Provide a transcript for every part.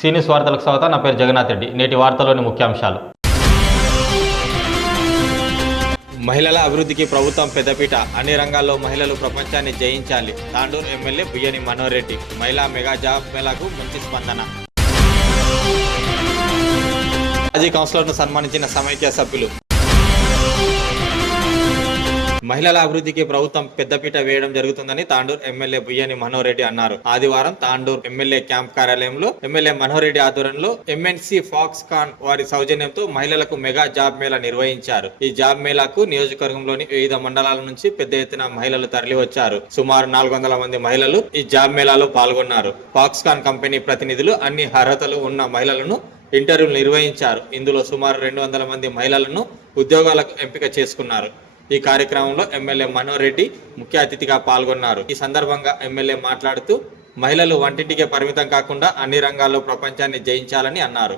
సీనియస్ వార్తలకు స్వాగతం. నా పేరు జగన్నాథ్ రెడ్డి. నేటి వార్తలోని ముఖ్యాంశాలు. మహిళల అభివృద్ధికి ప్రభుత్వం పెద్దపీట. అన్ని రంగాల్లో మహిళలు ప్రపంచాన్ని జయించాలి. తాండూరు ఎమ్మెల్యే బుయ్యని మనోహర్ రెడ్డి. మహిళా మెగా జాబ్ మేళాకు మంచి స్పందన. మాజీ కౌన్సిలర్ను సన్మానించిన సమైక్య సభ్యులు. మహిళల అభివృద్ధికి ప్రభుత్వం పెద్దపీట వేయడం జరుగుతుందని తాండూరు ఎమ్మెల్యే బుయ్యని మనోహర్ రెడ్డి అన్నారు. ఆదివారం తాండూరు ఎమ్మెల్యే క్యాంప్ కార్యాలయంలో ఎమ్మెల్యే మనోహర్ రెడ్డి ఆధ్వర్యంలో ఎంఎన్సి ఫాక్స్కాన్ వారి సౌజన్యంతో మహిళలకు మెగా జాబ్ మేళా నిర్వహించారు. ఈ జాబ్ మేళాకు నియోజకవర్గంలోని వివిధ మండలాల నుంచి పెద్ద ఎత్తున మహిళలు తరలి వచ్చారు. సుమారు 400 మంది మహిళలు ఈ జాబ్ మేళాలో పాల్గొన్నారు. ఫాక్స్కాన్ కంపెనీ ప్రతినిధులు అన్ని అర్హతలు ఉన్న మహిళలను ఇంటర్వ్యూలు నిర్వహించారు. ఇందులో సుమారు 200 మంది మహిళలను ఉద్యోగాలకు ఎంపిక చేసుకున్నారు. ఈ కార్యక్రమంలో ఎమ్మెల్యే మనోహర్ రెడ్డి ముఖ్య అతిథిగా పాల్గొన్నారు. ఈ సందర్భంగా ఎమ్మెల్యే మాట్లాడుతూ మహిళలు వంటింటికే పరిమితం కాకుండా అన్ని రంగాల్లో ప్రపంచాన్ని జయించాలని అన్నారు.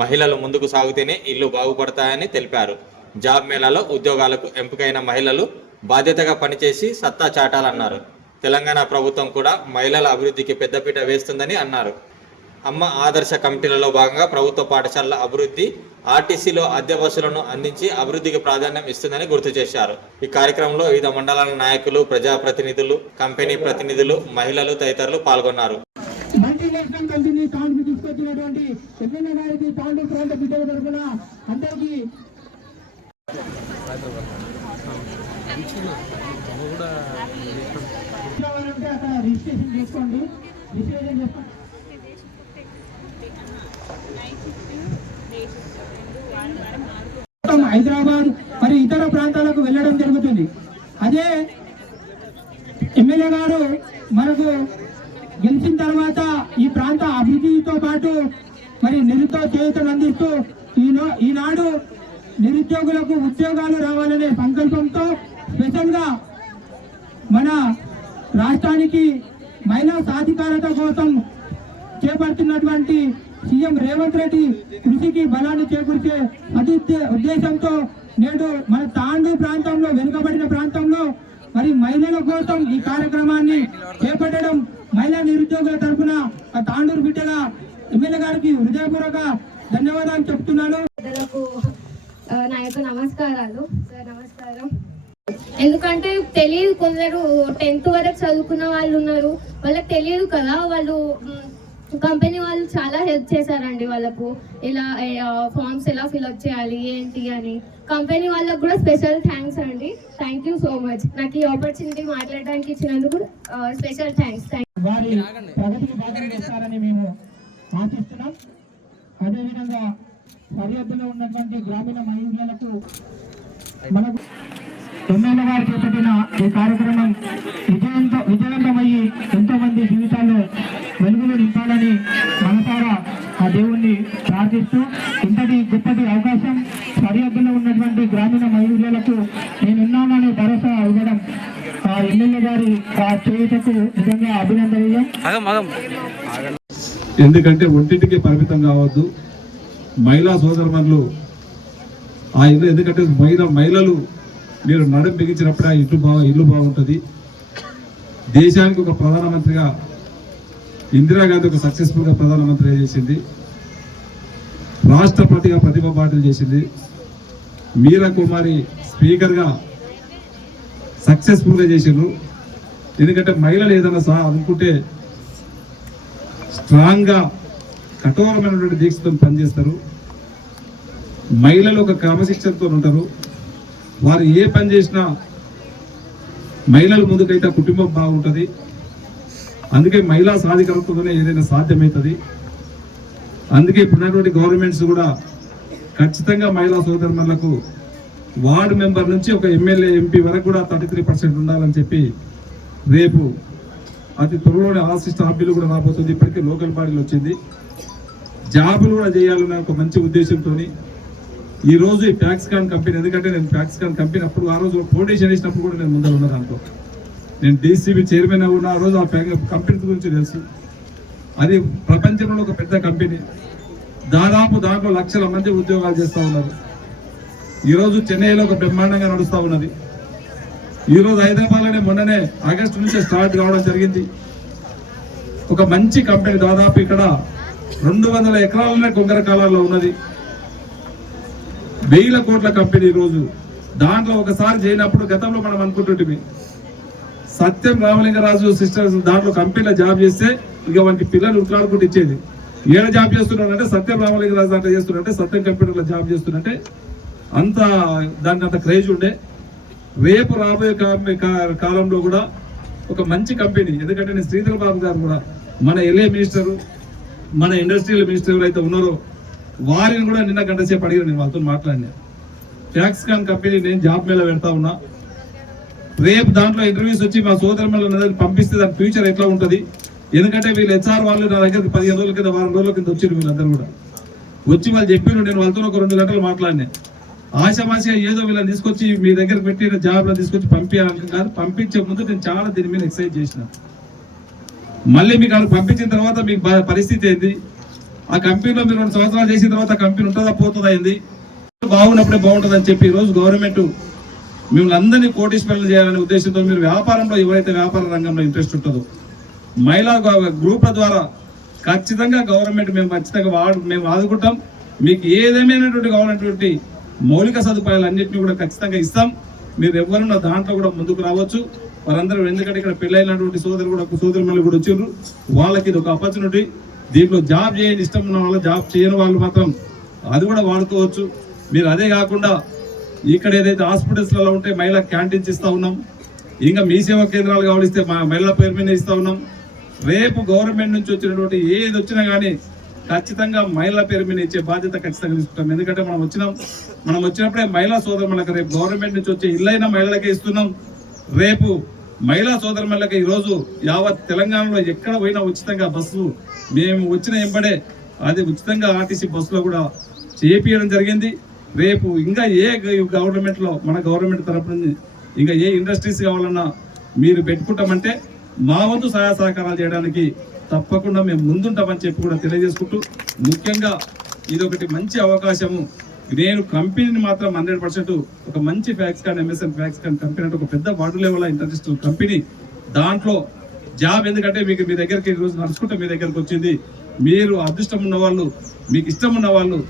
మహిళలు ముందుకు సాగుతేనే ఇల్లు బాగుపడతాయని తెలిపారు. జాబ్ మేళాలో ఉద్యోగాలకు ఎంపికైన మహిళలు బాధ్యతగా పనిచేసి సత్తా చాటాలన్నారు. తెలంగాణ ప్రభుత్వం కూడా మహిళల అభివృద్ధికి పెద్దపీట వేస్తుందని అన్నారు. అమ్మ ఆదర్శ కమిటీలలో భాగంగా ప్రభుత్వ పాఠశాలల అభివృద్ధి, ఆర్టీసీలో అద్దె బస్సులను అందించి అభివృద్ధికి ప్రాధాన్యం ఇస్తుందని గుర్తు చేశారు. ఈ కార్యక్రమంలో వివిధ మండలాల నాయకులు, ప్రజాప్రతినిధులు, కంపెనీ ప్రతినిధులు, మహిళలు తదితరులు పాల్గొన్నారు. హైదరాబాద్ మరి ఇతర ప్రాంతాలకు వెళ్ళడం జరుగుతుంది. అదే ఎమ్మెల్యే గారు మనకు గెలిచిన తర్వాత ఈ ప్రాంత అభివృద్ధితో పాటు మరి నిరుద్యోగ చేయూతను అందిస్తూ ఈనాడు నిరుద్యోగులకు ఉద్యోగాలు రావాలనే సంకల్పంతో స్పెషల్గా మన రాష్ట్రానికి మహిళా సాధికారత కోసం చేపడుతున్నటువంటి సీఎం రేవంత్ రెడ్డి కృషికి బలాన్ని చేకూర్చే ఉద్దేశంతో నేడు మన తాండూరు ప్రాంతంలో, వెనుకబడిన ప్రాంతంలో మరి మహిళల కోసం ఈ కార్యక్రమాన్ని చేపట్టడం మహిళా నిరుద్యోగుల తరఫున తాండూరు బిడ్డగా ఎమ్మెల్యే గారికి హృదయపూర్వక ధన్యవాదాలు చెప్తున్నాను. నా యొక్క నమస్కారాలు సార్. నమస్కారం. ఎందుకంటే తెలియదు, కొందరు 10th వరకు చదువుకున్న వాళ్ళు ఉన్నారు, వాళ్ళకి తెలియదు కదా. వాళ్ళు కంపెనీ వాళ్ళు చాలా హెల్ప్ చేశారండి వాళ్ళకు, ఇలా ఫామ్స్ ఎలా ఫిల్అప్ చేయాలి ఏంటి అని. కంపెనీ వాళ్ళకు కూడా స్పెషల్ థ్యాంక్స్ అండి. Thank you so much. నాకు ఈ ఆపర్చునిటీ మాట్లాడడానికి ఇచ్చినందుకు స్పెషల్ థ్యాంక్స్. వారి ప్రగతికి బాధ్యత చేస్తారని మేము ఆశిస్తున్నాం. అదేవిధంగా సరిహద్దులో ఉన్నటువంటి గ్రామీణ మహిళలకు మనకు ఎమ్మెల్యే గారు చేపట్టిన ఈ కార్యక్రమం విజయవంతమయ్యి ఎంతో మంది జీవితాల్లో వెలుగులు నింపాలని మనసారా ఆ దేవుణ్ణి ప్రార్థిస్తూ, ఇంతటి గొప్పటి అవకాశం సరిహద్దులో ఉన్నటువంటి గ్రామీణ మహిళలకు నేనున్నానని భరోసా ఇవ్వడం ఆ ఎమ్మెల్యే గారి ఆ చేయుటకు నిజంగా అభినందనీయం. ఎందుకంటే ఒంటింటికి పరిమితం కావద్దు. మహిళా సోదరులు ఆ ఇల్లు, ఎందుకంటే మహిళలు మీరు నడుం బిగించినప్పుడు ఆ ఇల్లు బాగుంటుంది. దేశానికి ఒక ప్రధానమంత్రిగా ఇందిరాగాంధీ ఒక సక్సెస్ఫుల్గా ప్రధానమంత్రిగా చేసింది, రాష్ట్రపతిగా ప్రతిభ పాటలు చేసింది, మీరా కుమారి స్పీకర్గా సక్సెస్ఫుల్గా చేసిండ్రు. ఎందుకంటే మహిళలు ఏదైనా అనుకుంటే స్ట్రాంగ్గా కఠోరమైనటువంటి దీక్షతో పనిచేస్తారు. మహిళలు ఒక క్రమశిక్షణతో ఉంటారు. వారు ఏ పని చేసినా మహిళల ముందుకైతే కుటుంబం బాగుంటుంది. అందుకే మహిళా సాధికారతతోనే ఏదైనా సాధ్యమవుతుంది. అందుకే ఇప్పుడున్నటువంటి గవర్నమెంట్స్ కూడా ఖచ్చితంగా మహిళా సోదరులకు వార్డు మెంబర్ నుంచి ఒక ఎమ్మెల్యే, ఎంపీ వరకు కూడా 33% ఉండాలని చెప్పి రేపు అతి త్వరలోనే ఆశిష్ట హాబీలు కూడా రాబోతుంది. ఇప్పటికే లోకల్ బాడీలు వచ్చింది. జాబులు కూడా చేయాలనే ఒక మంచి ఉద్దేశంతో ఈరోజు ఈ ఫాక్స్కాన్ కంపెనీ, ఎందుకంటే నేను ఫాక్స్కాన్ కంపెనీ అప్పుడు ఆ రోజు ఫౌండేషన్ వేసినప్పుడు కూడా నేను ముందర ఉన్న దాంట్లో, నేను డీసీబీ చైర్మన్ ఉన్న ఆ రోజు ఆ కంపెనీ గురించి తెలుసు. అది ప్రపంచంలో ఒక పెద్ద కంపెనీ. దాదాపు దాంట్లో లక్షల మంది ఉద్యోగాలు చేస్తూ ఉన్నారు. ఈరోజు చెన్నైలో ఒక బ్రహ్మాండంగా నడుస్తూ ఉన్నది. ఈరోజు హైదరాబాద్లోనే మొన్ననే ఆగస్టు నుంచే స్టార్ట్ కావడం జరిగింది. ఒక మంచి కంపెనీ, దాదాపు ఇక్కడ 200 ఎకరాలనే కొంగర కాలాల్లో ఉన్నది. 1000 కోట్ల కంపెనీ రోజు. దాంట్లో ఒకసారి చేయనప్పుడు గతంలో మనం అనుకుంటుంటే సత్యం రామలింగరాజు సిస్టర్స్ దాంట్లో కంపెనీలో జాబ్ చేస్తే ఇక వానికి పిల్లలు ఉట్లాడుకుంటూ ఇచ్చేది. ఏడ జాబ్ చేస్తున్నారంటే సత్యం రామలింగరాజు దాంట్లో చేస్తున్నారంటే సత్యం కంప్యూటర్లో జాబ్ చేస్తున్నారంటే అంత దానికి అంత క్రేజ్ ఉండే. రేపు రాబోయే కాలంలో కూడా ఒక మంచి కంపెనీ, ఎందుకంటే నేను శ్రీధర్ బాబు గారు కూడా మన ఎల్ఏ మినిస్టరు, మన ఇండస్ట్రియల్ మినిస్టర్ ఎవరైతే ఉన్నారో వారిని కూడా నిన్న గంట సేపు అడిగారు, నేను వాళ్ళతో మాట్లాడినా. ఫ్యాక్స్కాన్ కంపెనీ నేను జాబ్ మీద పెడతా ఉన్నా. రేపు దాంట్లో ఇంటర్వ్యూస్ వచ్చి మా సోదరులను పంపిస్తే దాని ఫ్యూచర్ ఎట్లా ఉంటుంది, ఎందుకంటే వీళ్ళు హెచ్ఆర్ వాళ్ళు నా దగ్గరికి 15 రోజుల కింద 4 రోజుల కింద వచ్చిండ్రు. వీళ్ళందరూ కూడా వచ్చి వాళ్ళు చెప్పిన నేను వాళ్ళతో ఒక 2 గంటలు మాట్లాడినా. ఆశామాషిగా ఏదో వీళ్ళని తీసుకొచ్చి మీ దగ్గర పెట్టిన జాబ్లో తీసుకొచ్చి పంపించాలని కాదు, పంపించే ముందు నేను చాలా దీని మీద ఎక్సైజ్ చేసిన. మళ్ళీ మీకు అక్కడ పంపించిన తర్వాత మీకు పరిస్థితి ఏంది, ఆ కంపెనీలో మీరు 2 సంవత్సరాలు చేసిన తర్వాత కంపెనీ ఉంటుందా పోతుందా ఏంది, బాగున్నప్పుడే బాగుంటుంది అని చెప్పి ఈరోజు గవర్నమెంట్ మిమ్మల్ని అందరినీ కోటీశ్వరులు చేయాలనే ఉద్దేశంతో మీరు వ్యాపారంలో ఎవరైతే వ్యాపార రంగంలో ఇంట్రెస్ట్ ఉంటుందో మహిళా గ్రూప్ల ద్వారా ఖచ్చితంగా గవర్నమెంట్ మేము ఖచ్చితంగా మేము ఆదుకుంటాం. మీకు ఏదేమైనటువంటి కావాలన్నటువంటి మౌలిక సదుపాయాలు అన్నింటినీ కూడా ఖచ్చితంగా ఇస్తాం. మీరు ఎవరున్న దాంట్లో కూడా ముందుకు రావచ్చు. వారందరూ ఎందుకంటే ఇక్కడ పెళ్ళైనటువంటి సోదరులు కూడా వచ్చారు, వాళ్ళకి ఇది ఒక ఆపర్చునిటీ. దీంట్లో జాబ్ చేయని ఇష్టం ఉన్న వాళ్ళు, జాబ్ చేయని వాళ్ళు మాత్రం అది కూడా వాడుకోవచ్చు. మీరు అదే కాకుండా ఇక్కడ ఏదైతే హాస్పిటల్స్లలో ఉంటే మహిళా క్యాంటీన్స్ ఇస్తూ ఉన్నాం, ఇంకా మీ సేవా కేంద్రాలు కావలిస్తే మా మహిళా పేరు మీద ఇస్తూ ఉన్నాం. రేపు గవర్నమెంట్ నుంచి వచ్చినటువంటి ఏది వచ్చినా కానీ ఖచ్చితంగా మహిళా పేరు మీద ఇచ్చే బాధ్యత ఖచ్చితంగా తీసుకుంటాం. ఎందుకంటే మనం వచ్చినప్పుడే మహిళా సోదరులకు రేపు గవర్నమెంట్ నుంచి వచ్చే ఇల్లైన మహిళలకే ఇస్తున్నాం. రేపు మహిళా సోదరులకు ఈరోజు యావత్ తెలంగాణలో ఎక్కడ పోయినా ఉచితంగా బస్సు మేము వచ్చిన ఎంబడే అది ఉచితంగా ఆర్టీసీ బస్సులో కూడా చేపియడం జరిగింది. రేపు ఇంకా ఏ గవర్నమెంట్లో మన గవర్నమెంట్ తరఫు నుంచి ఇంకా ఏ ఇండస్ట్రీస్ కావాలన్నా మీరు పెట్టుకుంటామంటే మా వంతు సహాయ సహకారాలు చేయడానికి తప్పకుండా మేము ముందుంటామని చెప్పి కూడా తెలియజేసుకుంటూ, ముఖ్యంగా ఇది ఒకటి మంచి అవకాశము. నేను కంపెనీని మాత్రం 100% ఒక మంచి ఫ్యాక్స్కాన్ ఎంఎస్ఎన్ ఫ్యాక్స్కాన్ కంపెనీ అంటే ఒక పెద్ద వార్డు లెవెల్ ఇంటర్నేషనల్ కంపెనీ. దాంట్లో జాబ్ ఎందుకంటే మీకు మీ దగ్గరికి ఈరోజు నడుచుకుంటే మీ దగ్గరికి వచ్చింది. మీరు అదృష్టం ఉన్న వాళ్ళు, మీకు ఇష్టం ఉన్న వాళ్ళు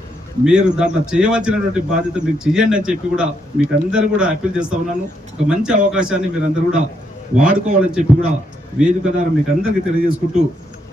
మీరు దాంట్లో చేయవలసినటువంటి బాధ్యత మీరు చెయ్యండి అని చెప్పి కూడా మీకు అందరూ కూడా అప్పీల్ చేస్తా ఉన్నాను. ఒక మంచి అవకాశాన్ని మీరు అందరూ కూడా వాడుకోవాలని చెప్పి కూడా వేదిక ద్వారా మీకు అందరికీ తెలియజేసుకుంటూ,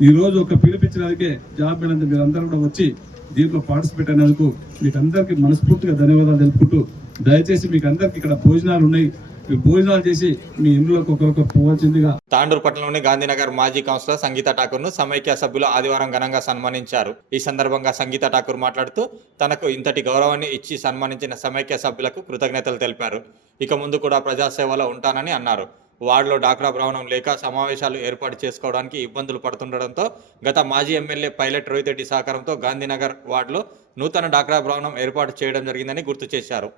ఈ రోజు ఒక పిలిపించినందుకే జాబ్ మేళంతా మీరు అందరూ కూడా వచ్చి దీంట్లో పార్టిసిపేట్ అయినందుకు మీకు అందరికీ మనస్ఫూర్తిగా ధన్యవాదాలు తెలుపుకుంటూ, దయచేసి మీకు అందరికి ఇక్కడ భోజనాలు ఉన్నాయి, మీరు భోజనాలు చేసి మీ ఇంట్లోకి ఒకరికొకరు పోవాల్సిందిగా. తాండూరు పట్టణంలోని గాంధీనగర్ మాజీ కౌన్సిలర్ సంగీత ఠాకూర్ ను సమైక్య సభ్యులు ఆదివారం ఘనంగా సన్మానించారు. ఈ సందర్భంగా సంగీత ఠాకూర్ మాట్లాడుతూ తనకు ఇంతటి గౌరవాన్ని ఇచ్చి సన్మానించిన సమైక్య సభ్యులకు కృతజ్ఞతలు తెలిపారు. ఇక ముందు కూడా ప్రజాసేవలో ఉంటానని అన్నారు. వార్డులో డాక్రా భవనం లేక సమావేశాలు ఏర్పాటు చేసుకోవడానికి ఇబ్బందులు పడుతుండటంతో గత మాజీ ఎమ్మెల్యే పైలట్ రోహిత్ రెడ్డి సహకారంతో గాంధీనగర్ వార్డులో నూతన డాక్రా భవనం ఏర్పాటు చేయడం జరిగిందని గుర్తు చేశారు.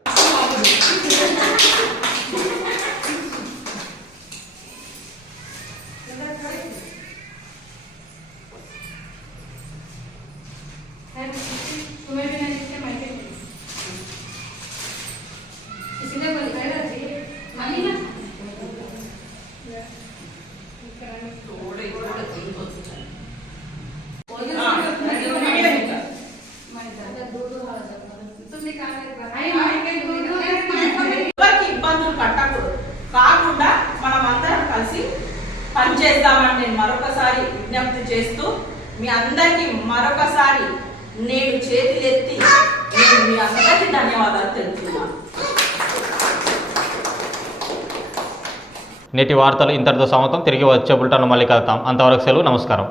కాకుండా మనం అందరం కలిసి పనిచేద్దామని నేను మరొకసారి విజ్ఞప్తి చేస్తూ, మీ అందరికీ మరొకసారి నేను చేతులెత్తి నేను మీ అందరికీ ధన్యవాదాలు తెలుపుతున్నాను. నేటి వార్తలు ఇంతటితో సమాప్తం. తిరిగి వచ్చే బులెటిన్లో మళ్ళీ కలుద్దాం. అంతవరకు సెలవు. నమస్కారం.